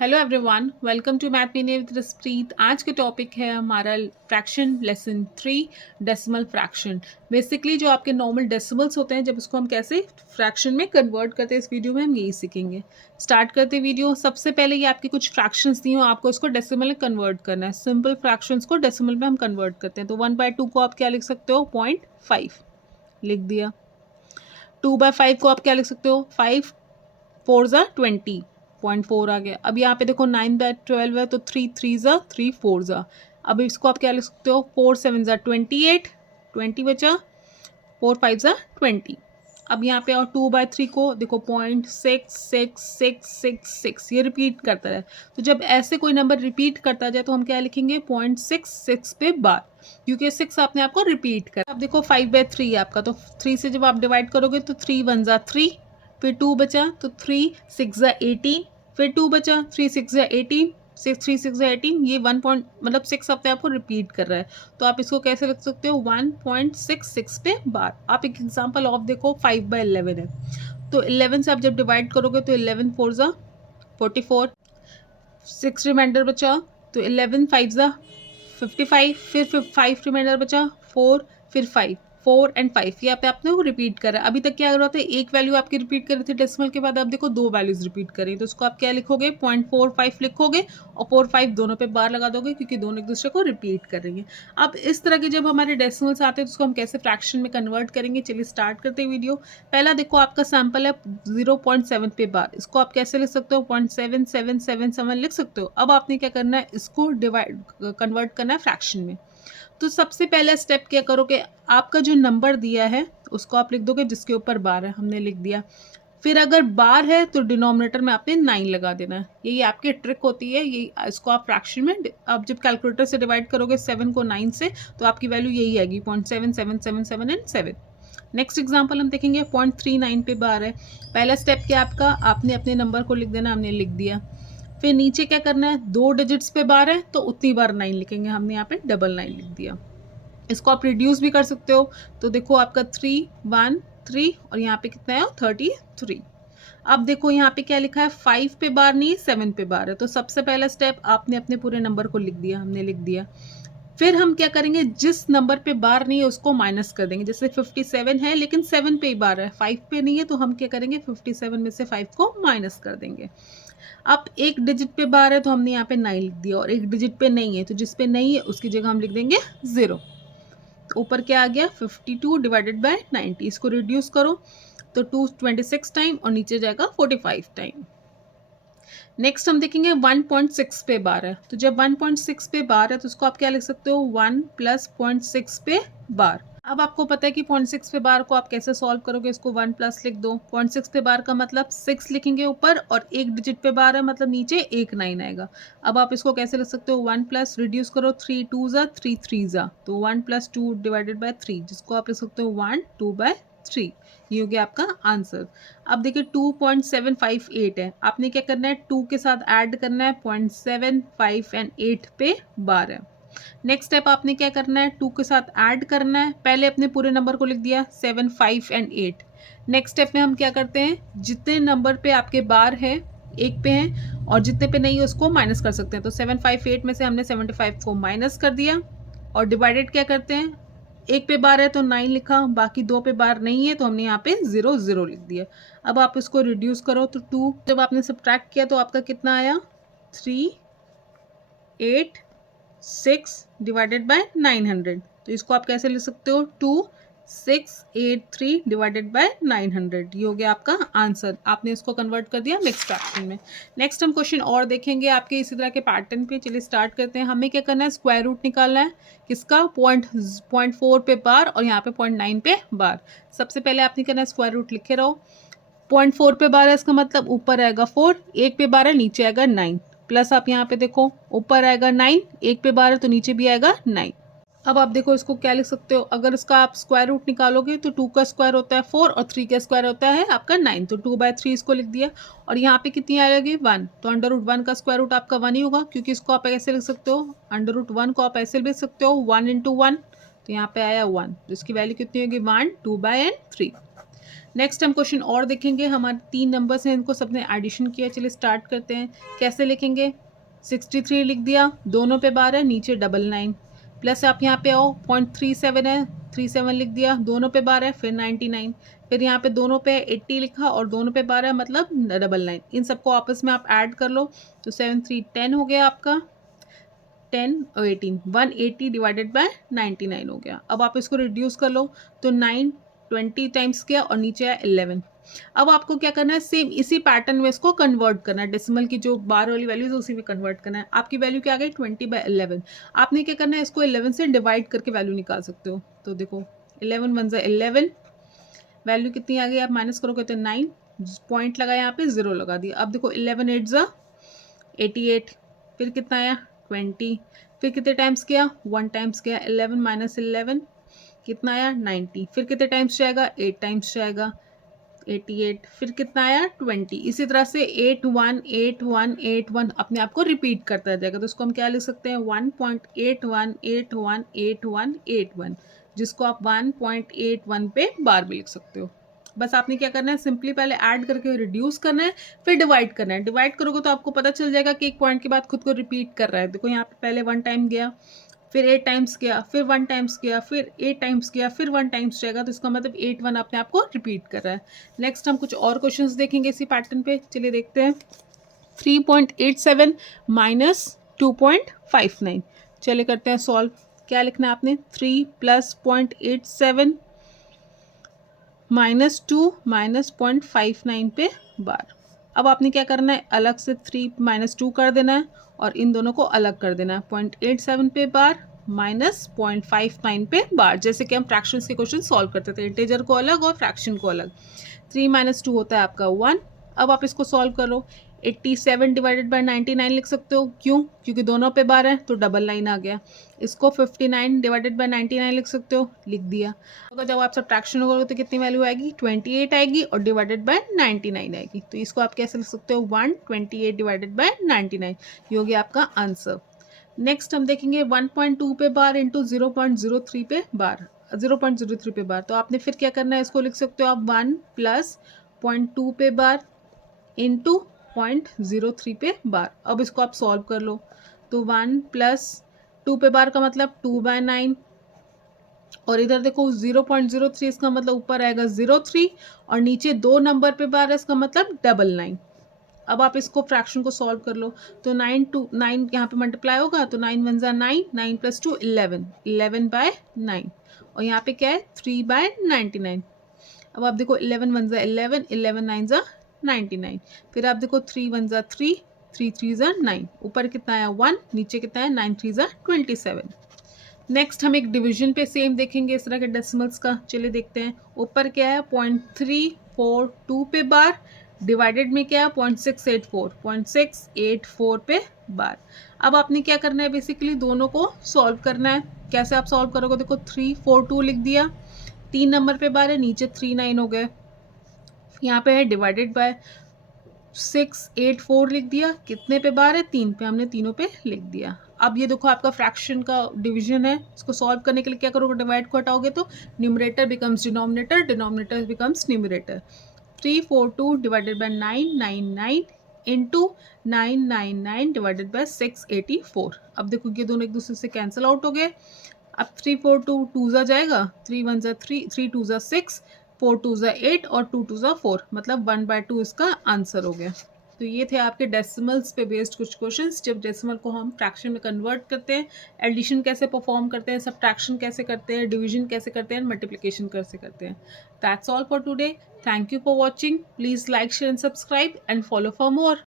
Hello everyone, welcome to math पीने with Raspreet. आज के टॉपिक है हमारा fraction lesson 3 decimal fraction. Basically जो आपके नॉर्मल डेसिमल्स होते हैं, जब उसको हम कैसे फ्रैक्शन में कन्वर्ट करते हैं, इस वीडियो में हम यही सीखेंगे। स्टार्ट करते वीडियो। सबसे पहले ये आपकी कुछ फ्रैक्शंस दी हो, आपको इसको डेसिमल में कन्वर्ट करना है। सिंपल फ्रैक्शंस को डेसिमल में हम कन्वर्ट करते हैं। तो 1/2 को आप क्या लिख सकते हो? 0.5 लिख दिया। 2/5 को आप क्या लिख सकते हो? 5 4 ज़ा 20, 0.4 आ गया। अब यहाँ पे देखो 9/12 है, तो 3 3 ज़ा 3 4 ज़ा। अब इसको आप क्या लिख सकते हो? 4 7 ज़ा 28, 20 बचा। 4 5 ज़ा 20। अब यहाँ पे और 2/3 को देखो 0.66666, ये रिपीट करता है। तो जब ऐसे कोई नंबर रिपीट करता जाए तो हम क्या लिखेंगे? 0.66 पे बार, क्योंकि 6 आपने आपको रिपीट कर। अब देखो 5/3 है आपका, तो 3 से जब आप डिवाइड करोगे तो 3 1 ज़ा 3, फिर 2 बचा तो 3 6 ज़ा 18, फिर 2 बचा 3 6 ज़ा 18, 6 3 6 ज़ा 18। ये 1 पॉइंट मतलब 6 अपने आप को रिपीट कर रहा है। तो आप इसको कैसे लिख सकते हो? 1.66 पे बार। आप एक एग्जांपल ऑफ देखो, 5/11 है, तो 11 से आप जब डिवाइड करोगे तो 11 4 ज़ा 44, 6 रिमाइंडर बचा, तो 11 5 ज़ा 55, फिर 5 रिमाइंडर बचा, 4, फिर 5, 4 एंड 5, ये पे आपने वो रिपीट करा। अभी तक क्या कर रहा था? एक वैल्यू आपकी रिपीट कर रही थी डेसिमल के बाद, अब देखो दो वैल्यूज रिपीट कर रही है, तो उसको आप क्या लिखोगे? 0.45 लिखोगे और 4 5 दोनों पे बार लगा दोगे, क्योंकि दोनों एक दूसरे को रिपीट कर रही है। अब इस तरह के जब हमारे डेसिमल्स आते हैं तो उसको हम कैसे फ्रैक्शन में कन्वर्ट करेंगे, चलिए स्टार्ट करते हैं वीडियो। पहला देखो आपका सैंपल है 0.7 पे बार, इसको आप कैसे लिख सकते हो? 0.7777 लिख सकते हो। अब आपने क्या करना है? इसको डिवाइड कन्वर्ट करना है फ्रैक्शन में। तो सबसे पहला स्टेप क्या करोगे? आपका जो नंबर दिया है उसको आप लिख दोगे जिसके ऊपर बार है, हमने लिख दिया। फिर अगर बार है तो डिनोमिनेटर में आपने 9 लगा देना है। यही आपकी ट्रिक होती है। ये इसको आप फ्रैक्शन में आप जब कैलकुलेटर से डिवाइड करोगे 7 को 9 से, तो आपकी वैल्यू यही आएगी 0.7777 एंड 7। नेक्स्ट एग्जाम्पल हम देखेंगे। 0.39 पे बार है। पहला स्टेप क्या आपका? आपने अपने नंबर को लिख देना, हमने लिख दिया। फिर नीचे क्या करना है? 2 डिजिट्स पे बार है तो उतनी बार 9 लिखेंगे, हमने यहाँ पे 9 लिख दिया। इसको आप रिड्यूस भी कर सकते हो, तो देखो आपका 3 1 3 और यहाँ पे कितना है? 33। अब देखो यहाँ पे क्या लिखा है? 5 पे बार नहीं, 7 पे बार है। तो सबसे पहला स्टेप आपने अपने पूरे नंबर को लिख दिया, हमने लिख दिया। फिर हम क्या करेंगे? जिस नंबर पे बार नहीं है उसको माइनस कर देंगे। जैसे 57 है लेकिन 7 पे ही बार है, 5 पे नहीं है, तो हम क्या करेंगे? 57 में से 5 को माइनस कर देंगे। अब एक डिजिट पे बार है तो हमने यहाँ पे 9 लिख दिया, और एक डिजिट पे नहीं है तो जिस पे नहीं है उसकी जगह हम लिख देंगे 0। तो ऊपर क्या आ गया? 52 डिवाइडेड बाय 90। इसको रिड्यूस करो तो 2 26 टाइम और नीचे जाएगा 45 टाइम। नेक्स्ट हम देखेंगे 1.6 पे बार है। तो जब 1.6 पे बार है तो उसको आप क्या लिख सकते हो? 1 प्लस 0.6 पे बार। अब आपको पता है कि 0.6 पे बार को आप कैसे सॉल्व करोगे? इसको 1 प्लस लिख दो। 0.6 पे बार का मतलब 6 लिखेंगे ऊपर, और एक डिजिट पे बार है मतलब नीचे एक 9 आएगा। अब आप इसको कैसे लिख सकते हो? 1 प्लस रिड्यूस करो, 3 2 ज़ा 3 3 ज़ा, तो 1 प्लस 2 डिवाइडेड बाय 3, जिसको आप लिख सकते हो 1 2/3। ये हो गया आपका आंसर। अब देखिए 2.758 है, आपने क्या करना है? 2 के साथ ऐड करना है। 0.7 5 एंड 8 पे बार है। नेक्स्ट स्टेप आपने क्या करना है? 2 के साथ ऐड करना है। पहले अपने पूरे नंबर को लिख दिया 7 5 एंड 8। नेक्स्ट स्टेप में हम क्या करते हैं? जितने नंबर पे आपके बार है, एक पे हैं और जितने पे नहीं है उसको माइनस कर सकते हैं। तो 7 5 8 में से हमने 75 को माइनस कर दिया, और डिवाइडेड क्या करते हैं? एक पे बार है तो 9 लिखा, बाकी दो पे बार नहीं है तो हमने यहाँ पे 0 0 लिख दिया। अब आप इसको रिड्यूस करो तो 2 जब आपने सब्ट्रैक्ट किया तो आपका कितना आया? 3 8 6 डिवाइडेड बाय 900। तो इसको आप कैसे लिख सकते हो? 2683 डिवाइडेड बाय 900। ये हो गया आपका आंसर। आपने इसको कन्वर्ट कर दिया मिक्स फ्रैक्शन में। नेक्स्ट हम क्वेश्चन और देखेंगे आपके इसी तरह के पैटर्न पे। चलिए स्टार्ट करते हैं। हमें क्या करना है? स्क्वायर रूट निकालना है। किसका? 0.4 पे बार और यहाँ पे 0.9 पे बार। सबसे पहले आपने करना है स्क्वायर रूट लिखे रहो। 0.4 पे बार है, इसका मतलब ऊपर आएगा 4, एक पे बार है नीचे आएगा 9, प्लस आप यहाँ पे देखो ऊपर आएगा 9, एक पे बार है तो नीचे भी आएगा 9। अब आप देखो इसको क्या लिख सकते हो? अगर इसका आप स्क्वायर रूट निकालोगे तो 2 का स्क्वायर होता है 4 और 3 का स्क्वायर होता है आपका 9, तो 2/3 इसको लिख दिया। और यहाँ पे कितनी आएगी? 1, तो अंडर रूट 1 का स्क्वायर रूट आपका 1 ही होगा, क्योंकि इसको आप ऐसे लिख सकते हो, अंडर रूट 1 को आप ऐसे लिख सकते हो 1 × 1, तो यहाँ पे आया 1, जिसकी वैल्यू कितनी होगी? 1 2/3। नेक्स्ट हम क्वेश्चन और देखेंगे। हमारे 3 नंबर्स हैं, इनको सबने एडिशन किया। चलिए स्टार्ट करते हैं। कैसे लिखेंगे? 63 लिख दिया, दोनों पे बार है, नीचे 99 प्लस आप यहाँ पे आओ 0.37 है, 37 लिख दिया, दोनों पे बार है, फिर 99, फिर यहाँ पे दोनों पे 80 लिखा और दोनों पे बार है, मतलब 99। इन सबको आपस में आप ऐड कर लो तो 7 3 10 हो गया आपका, 10 और 18, 180 डिवाइडेड बाय 99 हो गया। अब आप इसको रिड्यूस कर लो तो 9 20 टाइम्स किया और नीचे आया 11। अब आपको क्या करना है, सेम इसी पैटर्न में इसको कन्वर्ट करना है। डेसिमल की जो बार वाली वैल्यू है उसी में कन्वर्ट करना है। आपकी वैल्यू क्या आ गई? 20/11। आपने क्या करना है, इसको 11 से डिवाइड करके वैल्यू निकाल सकते हो। तो देखो 11 1 11, वैल्यू कितनी आ गई? आप माइनस करोगे तो 9, पॉइंट लगा यहाँ पे, 0 लगा दिया। अब देखो 11 8 88, फिर कितना आया? 20, फिर कितने टाइम्स किया? 1 टाइम्स किया। 11 माइनस 11 कितना आया? 90, फिर कितने टाइम्स जाएगा? 8 टाइम्स जाएगा, 88, फिर कितना आया? 20। इसी तरह से 8 1 8 1 8 1 अपने आप को रिपीट करता जाएगा। तो इसको हम क्या लिख सकते हैं? 1.81818181, जिसको आप 1.81 पे बार भी लिख सकते हो। बस आपने क्या करना है, सिंपली पहले ऐड करके रिड्यूस करना है, फिर डिवाइड करना है। डिवाइड करोगे तो आपको पता चल जाएगा कि एक पॉइंट के बाद खुद को रिपीट कर रहा है। देखो यहाँ पे पहले 1 टाइम गया, फिर 8 टाइम्स किया, फिर 1 टाइम्स किया, फिर 8 टाइम्स किया, फिर 1 टाइम्स जाएगा। तो इसका मतलब 8 1 अपने आप को रिपीट कर रहा है। नेक्स्ट हम कुछ और क्वेश्चंस देखेंगे इसी पैटर्न पे। चलिए देखते हैं। 3.87 माइनस 2.59, चलिए करते हैं सॉल्व। क्या लिखना है आपने? 3 प्लस 0.87 माइनस 2 माइनस 0.59 पे बार। अब आपने क्या करना है, अलग से 3 माइनस 2 कर देना है और इन दोनों को अलग कर देना है। 0.87 पे बार माइनस 0.59 पे बार, जैसे कि हम फ्रैक्शंस के क्वेश्चन सॉल्व करते थे, इंटीजर को अलग और फ्रैक्शन को अलग। 3 माइनस 2 होता है आपका 1। अब आप इसको सॉल्व करो। 87 डिवाइडेड बाय 99 लिख सकते हो। क्यों? क्योंकि दोनों पे बार है तो डबल लाइन आ गया। इसको 59 डिवाइडेड बाय 99 लिख सकते हो, लिख दिया। अगर जब आप सब्ट्रैक्शन करोगे तो कितनी वैल्यू आएगी? 28 आएगी और डिवाइडेड बाय 99 आएगी। तो इसको आप कैसे लिख सकते हो? 128 डिवाइडेड बाय 99, ये हो गया आपका आंसर। नेक्स्ट हम देखेंगे 1.2 पे बार इंटू 0.03 पे बार, 0.03 पे बार। तो आपने फिर क्या करना है, इसको लिख सकते हो आप 1 प्लस 0.2 पे बार इंटू 0.03 पे बार। अब इसको आप सॉल्व कर लो तो 1 प्लस 2 पे बार का मतलब 2/9, और इधर देखो 0.03, इसका मतलब ऊपर आएगा 03 और नीचे 2 नंबर पे बार है, इसका मतलब 99। अब आप इसको फ्रैक्शन को सॉल्व कर लो तो 9 टू 9 यहाँ पे मल्टीप्लाई होगा तो 9 1 9, 9 प्लस 2 11, 11/9, और यहाँ पे क्या है? 3/99। अब आप देखो 11 1 11, 11 9 99, फिर आप देखो 3 1 3, 3 3 9, ऊपर कितना आया? 1, नीचे कितना है? 9 3 27। नेक्स्ट हम एक डिवीजन पे सेम देखेंगे इस तरह के डेसिमल्स का। चलिए देखते हैं। ऊपर क्या है? 0.342 पे बार, डिवाइडेड में क्या है? 0.684 पे बार। अब आपने क्या करना है, बेसिकली दोनों को सॉल्व करना है। कैसे आप सॉल्व करोगे? देखो 342 लिख दिया, 3 नंबर पे बार है, नीचे 39 हो गए, यहाँ पे है डिवाइडेड बाय 684 लिख दिया, कितने पे बार है? 3 पे, हमने तीनों पे लिख दिया। अब ये देखो आपका फ्रैक्शन का डिवीजन है, इसको सॉल्व करने के लिए क्या करोगे? डिवाइड को हटाओगे तो numerator becomes denominator, denominator becomes numerator. 342 divided by 999 into 999 divided by 684। अब देखो ये दोनों एक दूसरे से कैंसिल आउट हो गए। अब 342 2 जाएगा, 3 1 3, 3 2 6, 4 2 8 और 2 2 4, मतलब 1/2 इसका आंसर हो गया। तो ये थे आपके डेसिमल्स पे बेस्ड कुछ क्वेश्चंस। जब डेसिमल को हम फ्रैक्शन में कन्वर्ट करते हैं, एडिशन कैसे परफॉर्म करते हैं, सब्ट्रैक्शन कैसे करते हैं, डिवीजन कैसे करते हैं, मल्टीप्लिकेशन कैसे करते हैं। That's all for today. Thank you for watching. Please like, share and subscribe and follow for more.